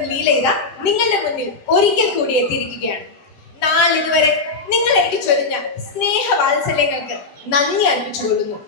സ്വന്തം ലീലയിത നിങ്ങളുടെ മുന്നിൽ ഒരിക്കൽ കൂടി എത്തിയിരിക്കുകയാണ്. നാളിതുവരെ നിങ്ങൾ എനിക്ക് ചൊരിഞ്ഞ സ്നേഹവാത്സല്യങ്ങൾക്ക് നന്ദി അർപ്പിച്ചുകൊള്ളുന്നു.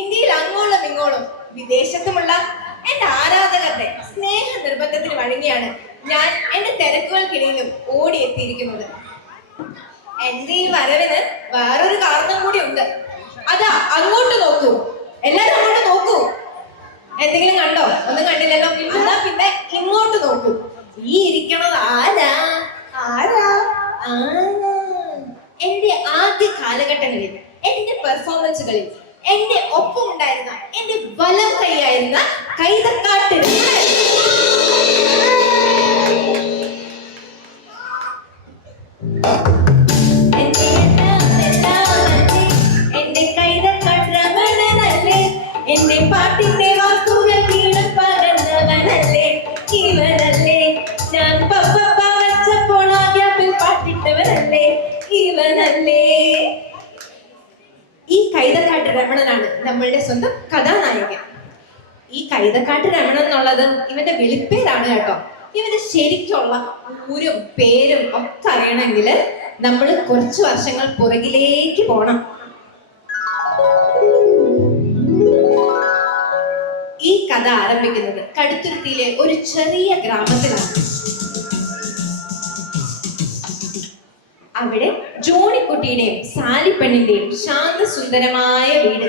ഇന്ത്യയിൽ അങ്ങോളം ഇങ്ങോളം വിദേശത്തുമുള്ള എന്റെ ആരാധകരുടെ സ്നേഹ നിർബന്ധത്തിന് വഴങ്ങിയാണ് ഞാൻ എന്റെ തിരക്കുകൾക്കിടയിലും ഓടിയെത്തിയിരിക്കുന്നത്. എന്റെ ഈ വരവിന് വേറൊരു കാരണം കൂടി ഉണ്ട്. അതാ അങ്ങോട്ട് നോക്കൂ, എല്ലാരും അങ്ങോട്ട് നോക്കൂ. എന്തെങ്കിലും കണ്ടോ? ഒന്നും കണ്ടില്ലല്ലോ. അതാ പിന്നെ ഇങ്ങോട്ട് നോക്കൂ. ഈ ഇരിക്കണത് ആരാ? ആരാ? എന്റെ ആദ്യ കാലഘട്ടങ്ങളിൽ എന്റെ പെർഫോമൻസുകളിൽ എന്റെ ഒപ്പം ഉണ്ടായിരുന്ന എന്റെ വലം കൈയായിരുന്ന കൈതക്കാട്ട് എന്റെ കൈതക്കാട്ട് രമണനല്ലേ, എന്റെ പാട്ടിന്റെ വാക്കുകൾ വീണ പറഞ്ഞവനല്ലേ, ഇവനല്ലേ ഞാൻ പപ്പ വച്ചപ്പോൾ ആ ഗ്യാപ്പിൽ പാട്ടിട്ടവനല്ലേ, ഇവനല്ലേ. ഈ കൈതക്കാട്ട് രമണനാണ് നമ്മളുടെ സ്വന്തം കഥാനായകൻ. ഈ കൈതക്കാട്ട് രമണൻ എന്നുള്ളത് ഇവന്റെ വിളിപ്പേരാണ് കേട്ടോ. ഇവന്റെ ശരിക്കുള്ള ഊരും പേരും ഒക്കെ അറിയണമെങ്കിൽ നമ്മൾ കുറച്ച് വർഷങ്ങൾ പുറകിലേക്ക് പോണം. ഈ കഥ ആരംഭിക്കുന്നത് കടുത്തുരുത്തിയിലെ ഒരു ചെറിയ ഗ്രാമത്തിലാണ്. അവിടെ ജോണിക്കുട്ടിയുടെയും സാലിപ്പെണ്ണിന്റെയും ശാന്തസുന്ദരമായ വീട്.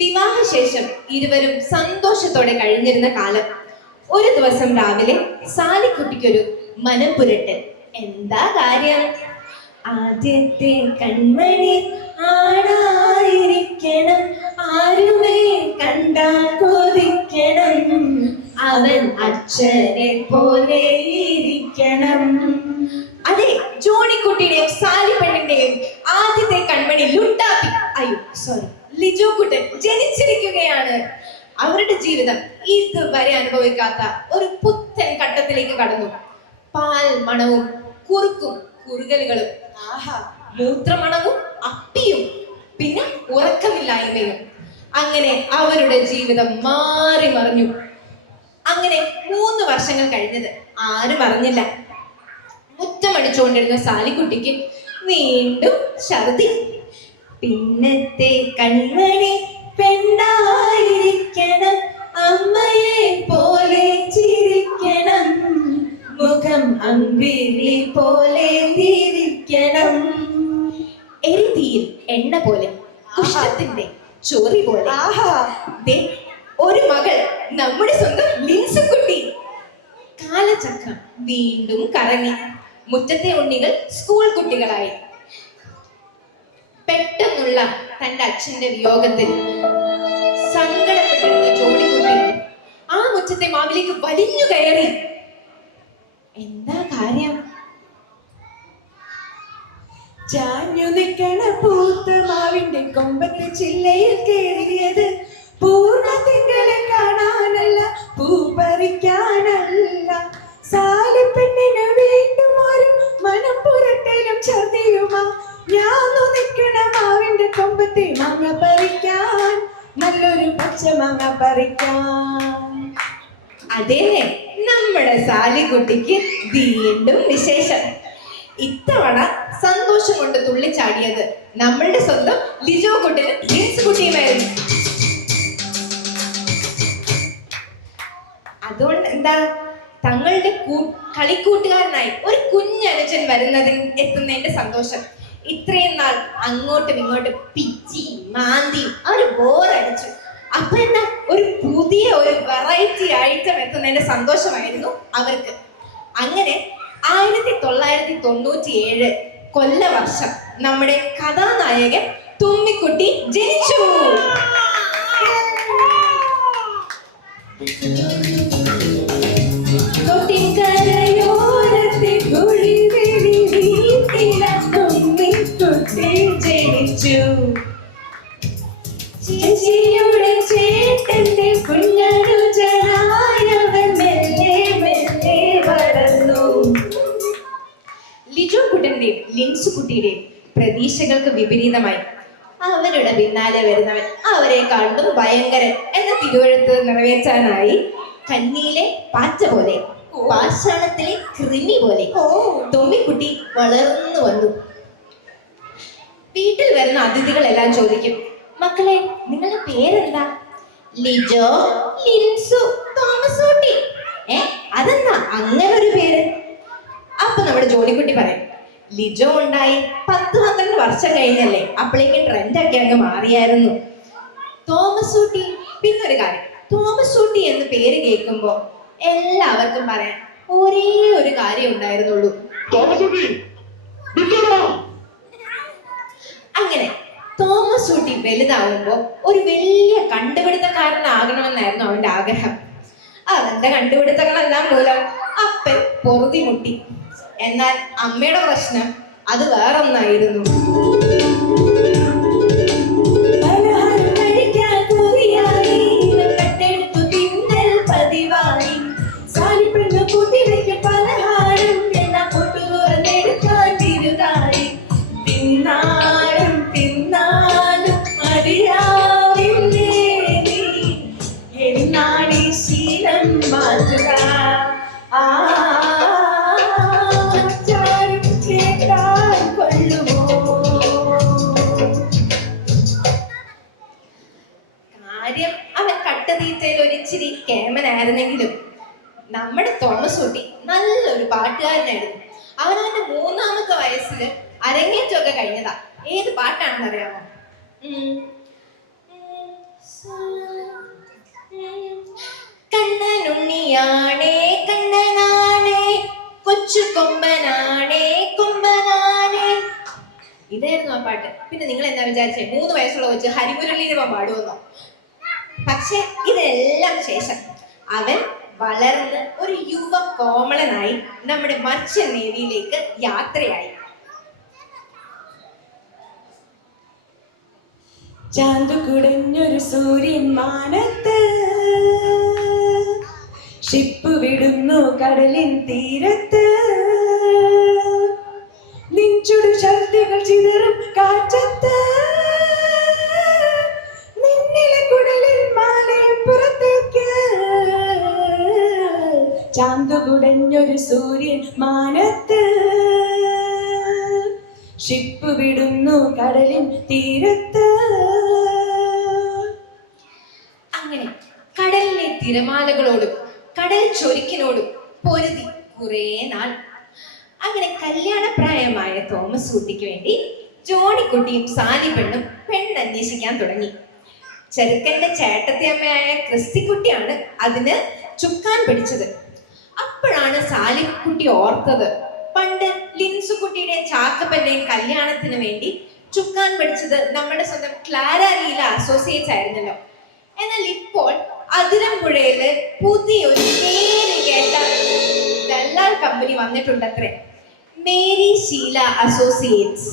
വിവാഹശേഷം ഇരുവരും സന്തോഷത്തോടെ കഴിഞ്ഞിരുന്ന കാലം. ഒരു ദിവസം രാവിലെ സാലിക്കുട്ടിക്കൊരു മനംപുരട്ട്. എന്താ കാര്യം? ആദ്യത്തെ കൺമണി ആടായിരിക്കണം, ആരുമേ കണ്ടാൽ കൊതിക്കണം, അവൻ അച്ഛനെ പോലെ ഇരിക്കണം. അതെ, ജോണിക്കുട്ടിയുടെയും സാലിപ്പെണ്ണിന്റെയും ആദ്യത്തെ കൺമണി ലിജോ കുട്ടൻ ജനിച്ചിരിക്കുകയാണ്. അവരുടെ ജീവിതം ഇതുവരെ അനുഭവിക്കാത്ത ഒരു പുത്തൻ ഘട്ടത്തിലേക്ക് കടന്നു. പാൽ മണവും കുറുക്കും കുറുകലുകളും, മൂത്രമണവും അപ്പിയും, പിന്നെ ഉറക്കമില്ലായ്മയും. അങ്ങനെ അവരുടെ ജീവിതം മാറി മറിഞ്ഞു. അങ്ങനെ 3 വർഷങ്ങൾ കഴിഞ്ഞത് ആരും അറിഞ്ഞില്ല. മുറ്റമടിച്ചുകൊണ്ടിരുന്ന സാലിക്കുട്ടിക്ക് വീണ്ടും ഛർദി. പിന്നത്തെ കൺമണി പെണ്ണായിരിക്കണം, അമ്മയെ പോലെ ചിരിക്കണം, മുഖം അമ്പിളി പോലെ തിരിക്കണം. എരിതീയിൽ എണ്ണ പോലെ, കുഷ്ഠത്തിന്റെ ചോറി പോലെ. ഒരു മകൾ, നമ്മുടെ സ്വന്തം ലിൻസുക്കുട്ടി. കാലചക്രം വീണ്ടും കറങ്ങി. മുറ്റത്തെ ഉണ്ണികൾ സ്കൂൾ കുട്ടികളായി. പെട്ടെന്നുള്ള തന്റെ അച്ഛന്റെ വിയോഗത്തിൽ സങ്കടപ്പെട്ടിരുന്ന ജോണിക്കുട്ടി ആ മുറ്റത്തെ മാവിലേക്ക് വലിഞ്ഞു കയറി. എന്താ കാര്യം? ചാഞ്ഞു നിൽക്കണ പൂത്ത മാവിന്റെ കൊമ്പത്തെ ചില്ലയിൽ കയറിയത് പൂർണ്ണ തിങ്കളെ കാണാനല്ല, പൂ പറിക്കാനല്ല. സാലിപ്പെണ്ണിന് വീണ്ടും ഒരു മനം പുരട്ടലും ഛർദിയുമാ. ഞാനു നിൽക്കണ മാവിന്റെ കൊമ്പത്തെ മാങ്ങ പറിക്കാൻ, നല്ലൊരു പച്ച മാങ്ങ പറിക്കാൻ. അതേ, നമ്മുടെ സാലിക്കുട്ടിക്ക് വീണ്ടും വിശേഷം. ഇത്തവണ സന്തോഷം കൊണ്ട് തുള്ളിച്ചാടിയത് നമ്മളുടെ സ്വന്തം ലിജോ കുട്ടനും ലിൻസ് കുട്ടിയുമായിരുന്നു. അതുകൊണ്ട് എന്താ, തങ്ങളുടെ കളിക്കൂട്ടുകാരനായി ഒരു കുഞ്ഞനുജൻ എത്തുന്നതിന്റെ സന്തോഷം. ഇത്രയും നാൾ അങ്ങോട്ടും ഇങ്ങോട്ടും പിച്ചി മാന്തി അവര് ബോറടിച്ചു. അപ്പൊ എന്താ, ഒരു പുതിയ ഒരു വെറൈറ്റി ഐറ്റം എത്തുന്നതിന്റെ സന്തോഷമായിരുന്നു അവർക്ക്. അങ്ങനെ 1997 കൊല്ലവർഷം നമ്മുടെ കഥാനായകൻ തുമ്മിക്കുട്ടി ജനിച്ചു. ചേച്ചിയുടെ ചേട്ടന്റെ കുഞ്ഞനുജനായവൻ മെല്ലെ മെല്ലെ വളർന്നു. ലിജോ കുട്ടന്റെയും ലിൻസു കുട്ടിയുടെയും പ്രതീക്ഷകൾക്ക് വിപരീതമായി അവരുടെ പിന്നാലെ വരുന്നവൻ അവരെക്കാളും ഭയങ്കരൻ എന്ന തിരുവഴുത്ത് നിറവേറ്റാനായി കന്നിയിലെ പാറ്റ പോലെ പാഷാണത്തിലെ കൃമി പോലെ തൊമ്മിക്കുട്ടി വളർന്നു വന്നു. വീട്ടിൽ വരുന്ന അതിഥികളെല്ലാം ചോദിക്കും, മക്കളെ നിങ്ങളുടെ പേരെന്താ? ലിജോ, ലിൻസു, തോമസൂട്ടി. അതെന്താ അങ്ങനെ ഒരു പേര്? അപ്പൊ നമ്മുടെ ജോണിക്കുട്ടി പറയും, ലിജോ ഉണ്ടായി 10-12 വർഷം കഴിഞ്ഞല്ലേ, അപ്പോഴേക്കും ട്രെൻഡൊക്കെ അങ്ങ് മാറിയായിരുന്നു. തോമസൂട്ടി, പിന്നൊരു കാര്യം, തോമസൂട്ടി എന്ന് പേര് കേൾക്കുമ്പോ എല്ലാവർക്കും പറയാൻ ഒരേ ഒരു കാര്യം ഉണ്ടായിരുന്നുള്ളൂ, അങ്ങനെ തോമസൂട്ടി വലുതാവുമ്പോ ഒരു വലിയ കണ്ടുപിടുത്തക്കാരനാകണമെന്നായിരുന്നു അവന്റെ ആഗ്രഹം. അവന്റെ കണ്ടുപിടുത്തങ്ങളെല്ലാം മൂലം അപ്പൻ പൊറുതിമുട്ടി. എന്നാൽ അമ്മയുടെ പ്രശ്നം അത് വേറൊന്നായിരുന്നു. കാര്യം അവൻ കട്ടതീറ്റയിൽ ഒരിച്ചിരി കേമനായിരുന്നെങ്കിലും നമ്മുടെ തോമസൂട്ടി നല്ലൊരു പാട്ടുകാരനായിരുന്നു. അവനവന്റെ 3ാമത്തെ വയസ്സിൽ അരങ്ങേറ്റമൊക്കെ കഴിഞ്ഞതാ. ഏത് പാട്ടാണെന്ന് അറിയാമോ? കണ്ണനുണ്ണിയാണേ കണ്ണനാണേ കൊച്ചു കൊമ്പനാണേ കൊമ്പനാണേ. ഇതായിരുന്നു ആ പാട്ട്. പിന്നെ നിങ്ങൾ എന്താ വിചാരിച്ചേ 3 വയസ്സുള്ള വെച്ച് ഹരിമുരളീരവ പാടുമെന്നോ? പക്ഷെ ഇതിനെല്ലാം ശേഷം അവൻ വളർന്ന് ഒരു യുവ കോമളനായി നമ്മുടെ മർച്ചന്റ് നേവിയിലേക്ക് യാത്രയായി. ചാന്തു കുടഞ്ഞൊരു സൂര്യൻ മാനത്ത്, ഷിപ്പ് വിടുന്നു കടലിൻ തീരത്ത്, നിൻചുടു ശബ്ദങ്ങൾ ചിതറും കാറ്റത്ത്, നിന്നിലെ കുടലിൽ മാലേ പുറത്തേക്ക്. ചാന്തു കുടഞ്ഞൊരു സൂര്യൻ മാനത്ത്, ഷിപ്പ് വിടുന്നു കടലിൻ തീരത്ത്. അങ്ങനെ കടലിലെ തിരമാലകളോടും കടൽ ചൊരിക്കിനോടും പൊരുതി കുറേ നാൾ. അങ്ങനെ കല്യാണപ്രായമായ തോമസൂട്ടിക്ക് വേണ്ടി ജോണിക്കുട്ടിയും സാലിപ്പെണ്ണും പെണ്ണന്വേഷിക്കാൻ തുടങ്ങി. ചെറുക്കന്റെ ചേട്ടത്തി അമ്മയായ ക്രിസ്റ്റിക്കുട്ടിയാണ് അതിന് ചുക്കാൻ പിടിച്ചത്. അപ്പോഴാണ് സാലിക്കുട്ടി ഓർത്തത്, പണ്ട് ലിൻസുക്കുട്ടിയുടെയും ചാക്കപ്പന്റെയും കല്യാണത്തിന് വേണ്ടി ചുക്കാൻ പിടിച്ചത് നമ്മുടെ സ്വന്തം ക്ലാര ലീല അസോസിയേറ്റ്സ് ആയിരുന്നല്ലോ. എന്നാൽ ഇപ്പോൾ അതിരമ്പുഴയില് പുതിയൊരു പേര് കേട്ട ദല്ലാൽ കമ്പനി വന്നിട്ടുണ്ടത്രേ, മേരി ഷീല അസോസിയേറ്റ്സ്.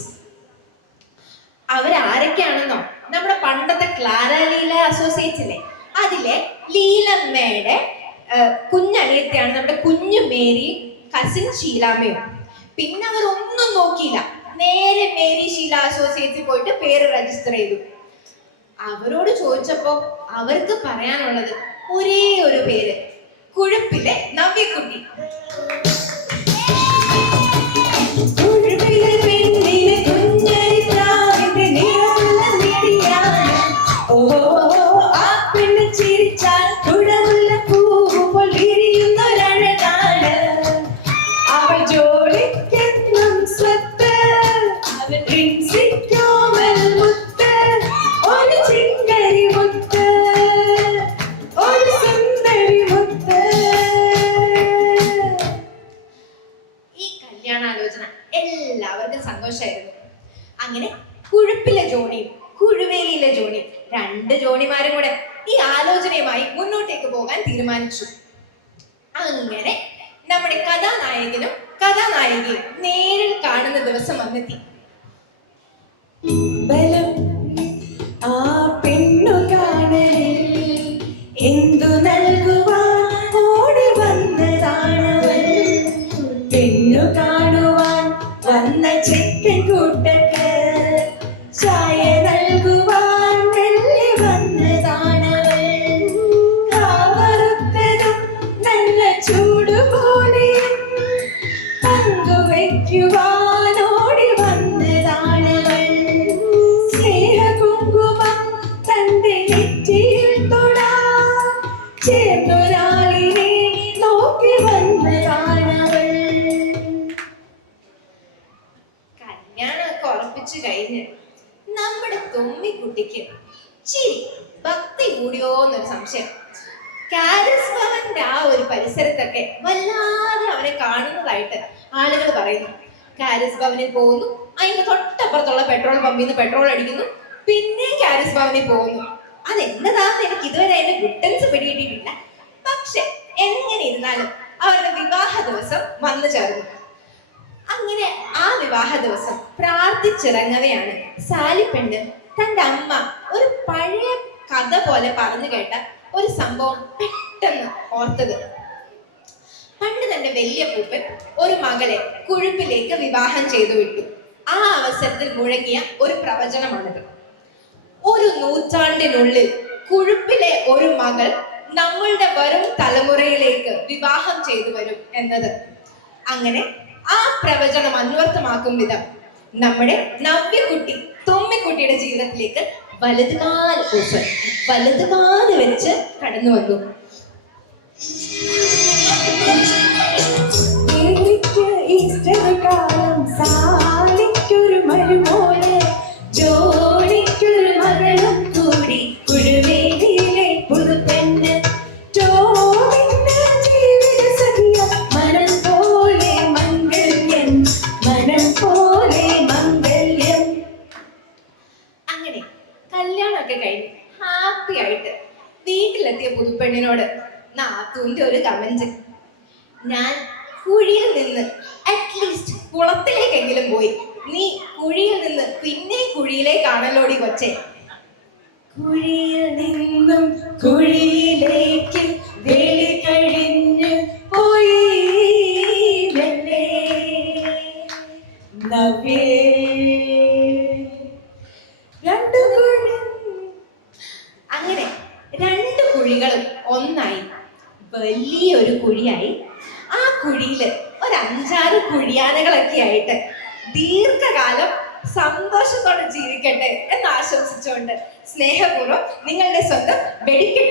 അവരാരൊക്കെയാണെന്നോ? നമ്മുടെ പണ്ടത്തെ ക്ലാര ലീല അസോസിയേറ്റ്സ് ഇല്ലേ, അതിലെ ലീലമ്മയുടെ കുഞ്ഞനിയത്തിയാണ് നമ്മുടെ കുഞ്ഞു മേരി, കസിൻ ഷീലാമ്മയും. പിന്നെ അവർ ഒന്നും നോക്കിയില്ല, നേരെ മേരി ഷീല അസോസിയേറ്റ്സിൽ പോയിട്ട് പേര് രജിസ്റ്റർ ചെയ്തു. അവരോട് ചോദിച്ചപ്പോ അവർക്ക് പറയാനുള്ളത് ഒരേ ഒരു പേര്, കുഴപ്പിലെ നവ്യക്കുട്ടി. എല്ലാവർക്കും സന്തോഷമായിരുന്നു. അങ്ങനെ കുഴുപ്പിലെ ജോണിയും കുഴുവേലിയിലെ ജോണിയും 2 ജോണിമാരും കൂടെ ഈ ആലോചനയുമായി മുന്നോട്ടേക്ക് പോകാൻ തീരുമാനിച്ചു. അങ്ങനെ നമ്മുടെ കഥാനായകനും കഥാനായികയും നേരിൽ കാണുന്ന ദിവസം വന്നെത്തി. ആ പെണ്ണു കാണലിൽ എന്തു നൽകുവാൻ ഓടി വന്നതാണവൾ. പെണ്ണു കാണുവാൻ വന്ന ചെക്കൻ കൂട്ടക്ക് ചായ നൽകുവാൻ വെള്ളി വന്നതാണവൾ. കാവറുത്തതും നല്ല ചൂടുപോ പോലെ പങ്കുവയ്ക്കുവാനോടി വന്നതാണവൾ. സ്നേഹകുങ്കുമം തന്റെ നെറ്റിയിൽ തൊടാൻ ചേർന്നൊരാളിനെ നോക്കി വന്നതാണവൾ. കല്യാണമൊക്കെ ഉറപ്പിച്ചു കഴിഞ്ഞ് നമ്മുടെ തുമ്മിക്കുട്ടിക്ക് ചിരി ഭക്തി കൂടിയോ എന്നൊരു സംശയം. കാരിസ് ഭവന്റെ ആ ഒരു പരിസരത്തൊക്കെ വല്ലാതെ അവനെ കാണുന്നതായിട്ട് ആളുകൾ പറയുന്നു. കാരിസ് ഭവനിൽ പോകുന്നു, അതിന്റെ തൊട്ടപ്പുറത്തുള്ള പെട്രോൾ പമ്പിൽ നിന്ന് പെട്രോൾ അടിക്കുന്നു, പിന്നെ കാരിസ് ഭവനിൽ പോകുന്നു. അതെന്നതാന്ന് എനിക്ക് ഇതുവരെ അതിന്റെ ഗുട്ടൻസ് പിടികിട്ടിയിട്ടില്ല. പക്ഷെ എങ്ങനെ ഇരുന്നാലും അവരുടെ വിവാഹ ദിവസം വന്നു ചേർന്നു. അങ്ങനെ ആ വിവാഹ ദിവസം പ്രാർത്ഥിച്ചിറങ്ങവെയാണ് സാലിപ്പെണ്ണ് തന്റെ അമ്മ ഒരു പഴയ കഥ പോലെ പറഞ്ഞു കേട്ട ഒരു സംഭവം പെട്ടെന്ന് ഓർത്തത്. പണ്ട് തന്റെ വല്യപ്പൂപ്പൻ ഒരു മകളെ കുഴുപ്പിലേക്ക് വിവാഹം ചെയ്തു വിട്ടു. ആ അവസരത്തിൽ മുഴങ്ങിയ ഒരു പ്രവചനമാണിത്. ഒരു നൂറ്റാണ്ടിനുള്ളിൽ കുഴുപ്പിലെ ഒരു മകൾ നമ്മളുടെ വരും തലമുറയിലേക്ക് വിവാഹം ചെയ്തു വരും എന്നത്. അങ്ങനെ ആ പ്രവചനം അന്വർത്ഥമാക്കും വിധം നമ്മുടെ നവ്യക്കുട്ടി തുമ്മിക്കുട്ടിയുടെ ജീവിതത്തിലേക്ക് വലതുകാല് വെച്ച് കടന്നു വന്നു. എനിക്ക് ഇഷ്ടകാലം സാലിക്കൊരു മരുമോള്, ജോലിക്കൊരു മകളും കൂടി കുഴുവേലിയിലെ പുതുപ്പെണ്ണ്. ജോലിന്റെ ജീവിത സഖിയ മനം പോലെ മംഗല്യം, മനം പോലെ മംഗല്യം. അങ്ങനെ കല്യാണമൊക്കെ കഴിഞ്ഞ് ഹാപ്പി ആയിട്ട് വീട്ടിലെത്തിയ പുതുപ്പെണ്ണിനോട് നാത്തൂന്റെ ഒരു കമന്റ്, ഞാൻ കുഴിയിൽ നിന്ന് അറ്റ്ലീസ്റ്റ് കുളത്തിലേക്കെങ്കിലും പോയി, നീ കുഴിയിൽ നിന്ന് പിന്നെ കുഴിയിലേക്കാണല്ലോടി കൊച്ചേ. കുഴിയിൽ നിന്നും കുഴിയിലേക്ക് വേലി കഴിഞ്ഞ് പോയി മെല്ലെ നവ്യേ. രണ്ടു കുഴി. അങ്ങനെ രണ്ട് കുഴികളും ഒന്നായി വലിയൊരു കുഴിയായി. ആ കുഴിയില് ഒരു 5-6 കുഴിയാനകളൊക്കെ ആയിട്ട് ദീർഘകാലം സന്തോഷത്തോടെ ജീവിക്കട്ടെ എന്ന് ആശംസിച്ചുകൊണ്ട് സ്നേഹപൂർവ്വം നിങ്ങളുടെ സ്വന്തം വെടിക്കെട്ട്